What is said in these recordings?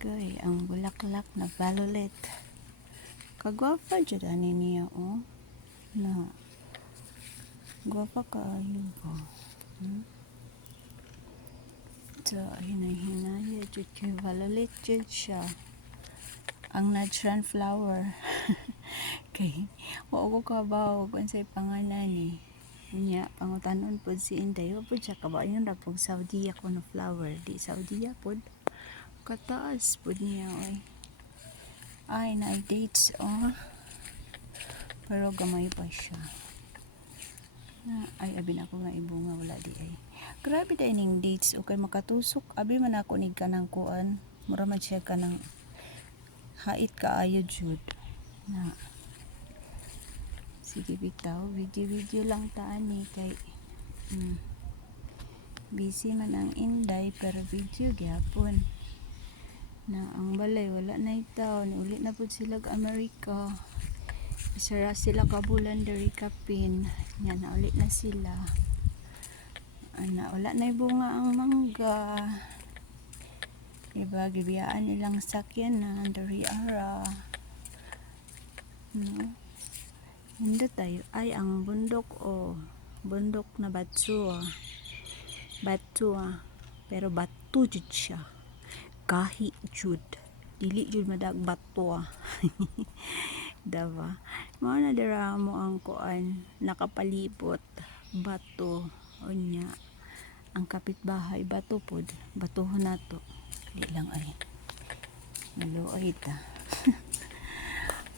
Kay ang bulaklak na violet. Kagwapa jud ani niya na gwapa kaayo ba. So hinay-hinay jud kay violet jud siya. Ang natural flower. Kay wa ko kabaw kung say pangalan ni. Nya pangutanon pod si Inday wa pod siya kabayon ra pag Saudi ako no flower di Saudi pod kataas pod niya oy. Ay na dates pero gamay pa siya. Ay abi na ako nga ibunga wala di ay. Grabe dai ning dates okay makatusok abi man ako nig kanang kuan mura man siya kanang hait kaayo jud na. Sige bitaw video lang taan ni kay busy man ang Inday pero video gyapon na ang balay wala na itaw uli na pud sila sa Amerika. Isara sila kabulan diri kapin nya na uli na sila ana wala na bunga ang mangga diba gibiyaan nilang sakyan na diri ara no hindi tayo ay ang bundok bundok na Batua pero batu jud siya kahi jud dili jud madag bato diba mo na dira mo ang kuan nakapalibot bato unya ang kapitbahay bato pod batuhon nato di lang ay maluoy ta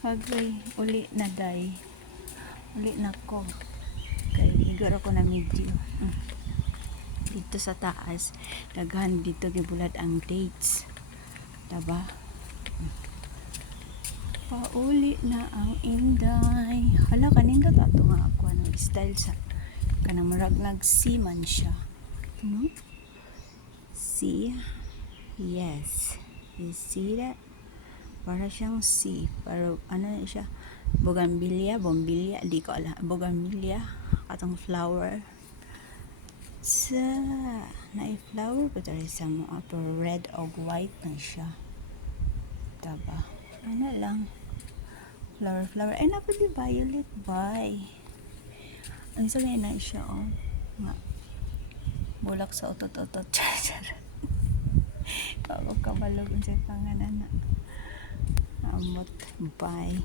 agay uli na day uli na ko kay igor ako na medyo dito sa taas daghan dito gibulad ang dates diba pauli na ang Inday hala kanindot ato nga ako style sa kanang murag nag-C man siya no? C yes you see that para siyang C pero ano na siya bombilya di ko alam bougainvillea atong flower sa na-flower ko tayo sa mga pero red o white na siya diba ano lang flower ay napag violet bay ang sabi na siya nga bulak sa otot-otot ako kabalog sa pangalan na amot bye